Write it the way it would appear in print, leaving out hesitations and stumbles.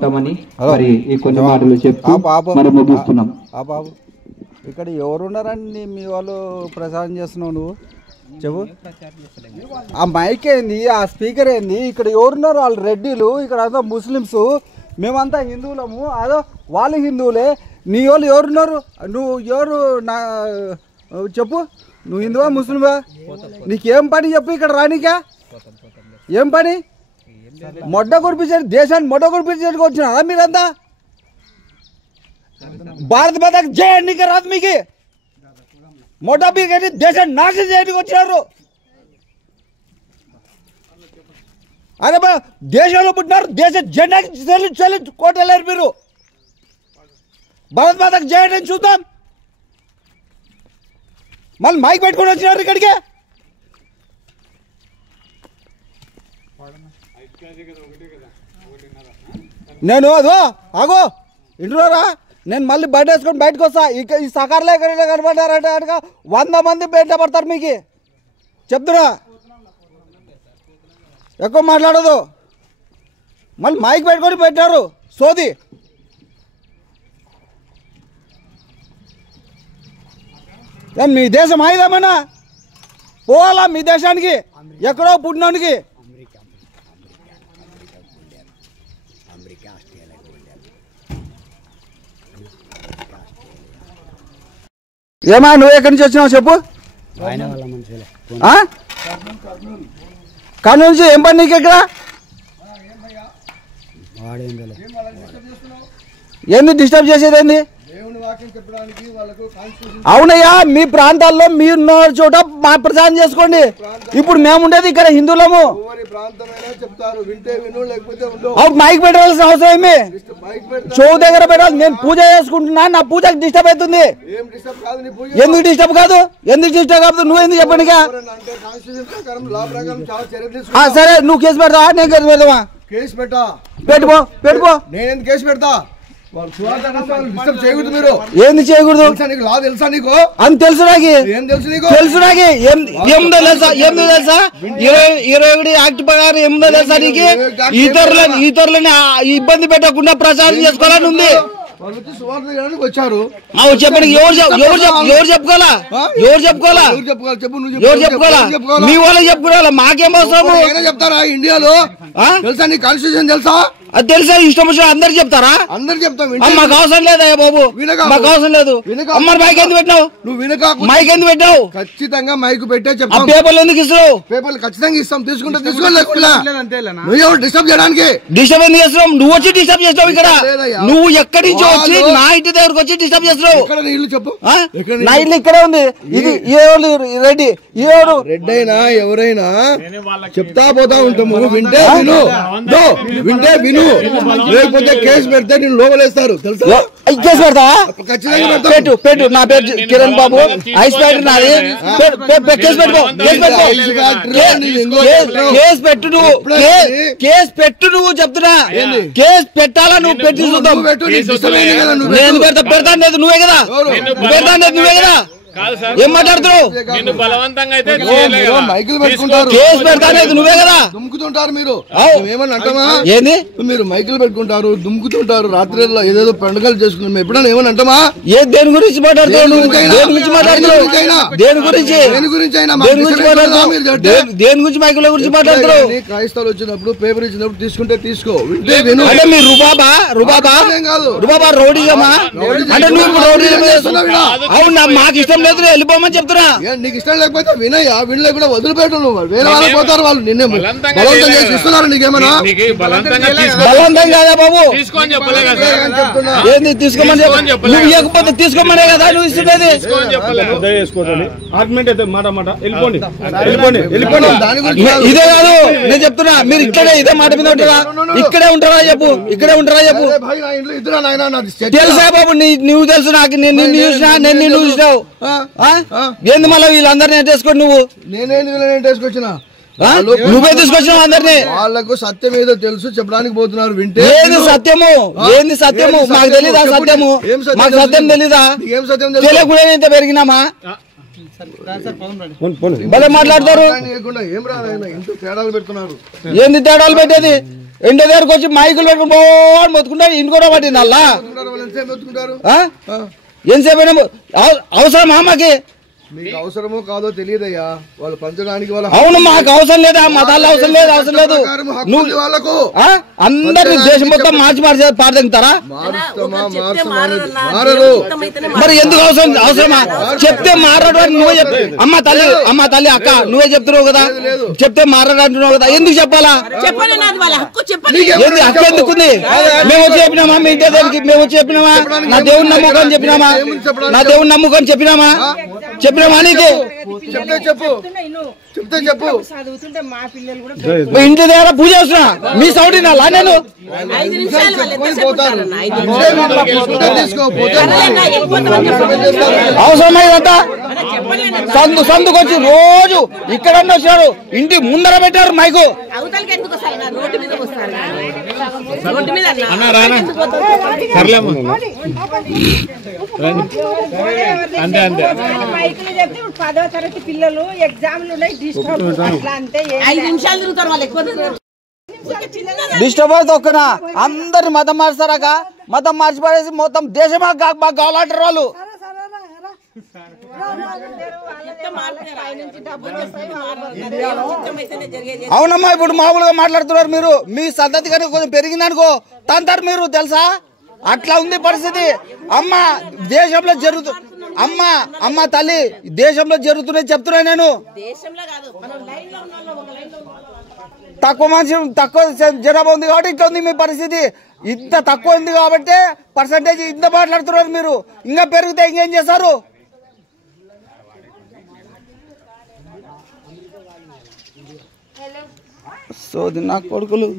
ఉంటామని మరి ఈ కొన్ని మాటలు చెప్తూ మరి ముగిస్తున్నాం. బాబు ఇక్కడ ఎవరున్నారని మీ వాళ్ళు ప్రచారం చేస్తున్నావు నువ్వు చెప్పు. ఆ మైక్ ఏంది, ఆ స్పీకర్ ఏంది, ఇక్కడ ఎవరున్నారు? వాళ్ళు రెడ్డిలు, ఇక్కడ అంతా ముస్లిమ్స్, మేమంతా హిందువులము, అదో వాళ్ళు హిందువులే. నీ వాళ్ళు ఎవరున్నారు? నువ్వు ఎవరు నా చెప్పు. నువ్వు హిందువా ముస్లిమా? నీకేం పని చెప్పు ఇక్కడ రానికా? ఏం పని? మొడ్డ కురిపించాడు, దేశాన్ని మొడ్డ కురిపించడానికి వచ్చినారా మీరంతా? భారత మాతకి జై అన్నికే రాదు మీకు. మొడ్డ బీగని దేశాన్ని నాశనం చేయడానికి వచ్చినారు. అదే దేశంలో పుట్టినారు, దేశ జెండాకి కోటలేరు మీరు. భారత మాతకి జై అని చూద్దాం. మళ్ళీ మైక్ పెట్టుకొని వచ్చినారు ఇక్కడికి. నేను అదో ఆగో ఇంటున్నారా, నేను మళ్ళీ బయట వేసుకొని బయటకు వస్తా. ఇక ఈ సకారులో ఎక్కడ కనబడ్డారంటే కనుక 100 మంది బయట పడతారు మీకు చెప్తున్నా. ఎక్కువ మాట్లాడదు. మళ్ళీ మైక్ పెట్టుకొని పెట్టారు సోది. మీ దేశం ఆయుధమన్నా పోవాలా మీ దేశానికి? ఎక్కడో పుట్టినోనికి ఏమా నువ్వు ఎక్కడి నుంచి వచ్చినావు చెప్పు. కర్నూలు నుంచి ఏం పని నీకు ఇక్కడ? ఏంది డిస్టర్బ్ చేసేది ఏంది? అవునయ్యా, మీ ప్రాంతాల్లో మీరున్న చోట మా ప్రచారం చేసుకోండి. ఇప్పుడు మేము ఉండేది ఇక్కడ హిందువులము. మైక్ పెట్టాల్సిన అవసరం ఏమి? చెవు దగ్గర పెట్టాలి. నేను పూజ చేసుకుంటున్నా, నా పూజకి డిస్టర్బ్ అవుతుంది. ఎందుకు డిస్టర్బ్ కాదు? ఎందుకు డిస్టర్బ్ కాదు? నువ్వు ఎందుకు చెప్పండి. సరే నువ్వు కేసు పెడతావా? నేను కేసు పెడతావా? కేసు పెట్టుకో. నేను కేసు పెడతా. ఏంది చేయకూడదు? అని తెలుసు నాకు. ఏముందో తెలుసా? 21 యాక్ట్ ప్రకారం ఏముందో తెలుసా నీకు? ఇతరులని ఇబ్బంది పెట్టకుండా ప్రచారం చేసుకోవాలని ఉంది. వచ్చారు చెప్పండి. ఎవరు చెప్పుకోవాలా? మీ వాళ్ళకి చెప్పుకోవాలా? మాకేం అవసరము? చెప్తారా ఇండియాలో? తెలుసా నీకు కాన్స్టిట్యూషన్ తెలుసా? అది తెలుసా? ఇష్టం వచ్చిన అందరు చెప్తారా? అందరు చెప్తాం. మాకు అవసరం లేదా బాబు? మాకు అవసరం లేదు. మైక్ ఎందుకు పెట్టినావు? నువ్వు వినక మైక్ ఎందుకు పెట్టావు? ఖచ్చితంగా మైక్ పెట్టే చెప్తాం. పేపర్లు ఎందుకు ఇస్తావు? పేపర్లు ఖచ్చితంగా ఇస్తాం. తీసుకుంటే నువ్వు డిస్టర్బ్ చేయడానికి. డిస్టర్బ్ ఎందుకు చేస్తున్నావు? నువ్వు వచ్చి డిస్టర్బ్ చేస్తావు ఇక్కడ. నువ్వు ఎక్కడి నుంచి వచ్చి నా ఇంటి దగ్గరకు వచ్చి డిస్టర్బ్ చేస్తున్నావు. ఇల్లు చెప్పు. నా ఇల్లు ఇక్కడే ఉంది. ఇది రెడ్డి. రెడ్డి అయినా ఎవరైనా చెప్తా పోతా ఉంటాము. వింటే విను, లేకపోతే కేసు పెడితే నేను లోపలేస్తారు తెలుసా? కేసు పెడతావా? ఖచ్చితంగా పెట్టు. నా పేరు కిరణ్ బాబు. ఐస్ ఫ్యాక్టరీ నాది. కేసు పెట్టు. నువ్వు చెప్తున్నా కేసు పెట్టాలా? నువ్వు పెట్టి చూద్దాం. నేను పెడతాను లేదు నువ్వే కదా. ఏం మాట్లాడుతున్నావు? కేసు పెడతానేది నువ్వే కదా. దుమ్ముకుతుంటారు మీరు. ఏమన్నా అంటామా? ఏంది మీరు మైకులు పెట్టుకుంటారు, దుమ్ముకుతుంటారు. రాత్రిలో ఏదేదో పండుగలు చేసుకున్నాం. ఎప్పుడైనా ఏమన్నా అంటామా? దేని గురించి మాట్లాడుతున్నావు? మైకుల గురించి మాట్లాడుతున్నావు? క్రైస్తవులు వచ్చినప్పుడు పేపర్ ఇచ్చినప్పుడు తీసుకుంటే తీసుకో. అంటే మీరు రుబాబా రౌడీయమా? అంటే నువ్వు రౌడీయం చేస్తున్నావు. అవునా? మాకు ఇష్టం లేదు, వెళ్ళిపోమని చెప్తున్నా. నీకు ఇష్టం లేకపోతే వినయ్యా. వినలే కూడా వదిలిపెట్టు. నువ్వు వేరే వాళ్ళు పోతారు. వాళ్ళు నిన్నే బలవంతం చేసి ఇస్తున్నారు. నీకేమన్నా బలవంతం కాదా బాబు? ఏంది తీసుకోమని నువ్వు ఇవ్వకపోతే తీసుకోమనే కదా నువ్వు ఇస్తున్నది. ఇదే కాదు నేను చెప్తున్నా. మీరు ఇదే మాట మీద ఉంటారా? ఇక్కడే ఉంటారా చెప్పు. తెలుసా బాబు? నువ్వు తెలుసు నాకు. నేను చూసినా, నిన్ను చూసినావు. ఏంది మళ్ళీ వీళ్ళందరినీ ఎంటేసుకోండి. నువ్వు నేనేసుకొచ్చినా? నువ్వే తీసుకొచ్చినావు అందరినీ. వాళ్ళకు సత్యం ఏదో తెలుసు చెప్పడానికి పోతున్నారు. వింటే సత్యము మాకు తెలీదా? మాకు సత్యం తెలీదా? తెలియకుండా ఇంత పెరిగినామా? భలే మాట్లాడతారు. ఏంది తేడాలు పెట్టేది? ఇంటి దగ్గరకు వచ్చి మైకులు పెట్టుకుని పోని మొత్తుకుంటారు ఇంటి కూడా పట్టింది అల్లా ఎంతసేపు అవసరం అమ్మకి మీకు అవసరమో కాదో తెలియదయ్యా వాళ్ళు పంచడానికి వాళ్ళ అవును మాకు అవసరం లేదా మతాలు అవసరం లేదు నువ్వు వాళ్ళకు అందరు దేశం మొత్తం మార్చి పాడదెంగుతారా మరి ఎందుకు అవసరమా చెప్తే మారడానికి నువ్వే అమ్మ తల్లి అక్క నువ్వే చెప్తున్నావు కదా చెప్తే మారడంటున్నావు కదా ఎందుకు చెప్పాలా హక్కు ఎందుకుంది మేము వచ్చి చెప్పినామా మీ ఇంటి దగ్గరికి మేము వచ్చి చెప్పినామా నా దేవుని నమ్ముకొని చెప్పినామా నీకు ఇంటి దగ్గర పూజ చేస్తున్నా మీ సౌండ్ వినాలా నేను అవసరమైందంతా సందుకొచ్చి రోజు ఇక్కడ వచ్చారు ఇంటి ముందర పెట్టారు మైకు పదో తరగతి పిల్లలు ఎగ్జామ్లు డిస్టర్బ్ అయితే ఒక్కనా అందరిని మతం మార్చారాక మతం మార్చి పడేసి మొత్తం దేశం మాకు కావాలంటారు వాళ్ళు అవునమ్మా ఇప్పుడు మామూలుగా మాట్లాడుతున్నారు మీరు మీ సంతతి కనుక కొంచెం పెరిగిందనుకో తంటారు మీరు తెలుసా అట్లా ఉంది పరిస్థితి అమ్మ దేశంలో జరుగుతుంది అమ్మ తల్లి దేశంలో జరుగుతున్నాయి చెప్తున్నా నేను తక్కువ జనాభా ఉంది కాబట్టి ఇట్లా ఉంది మీ పరిస్థితి ఇంత తక్కువ ఉంది కాబట్టి పర్సంటేజ్ ఇంత మాట్లాడుతున్నారు మీరు ఇంకా పెరిగితే ఇంకేం చేస్తారు సో నా కొడుకులు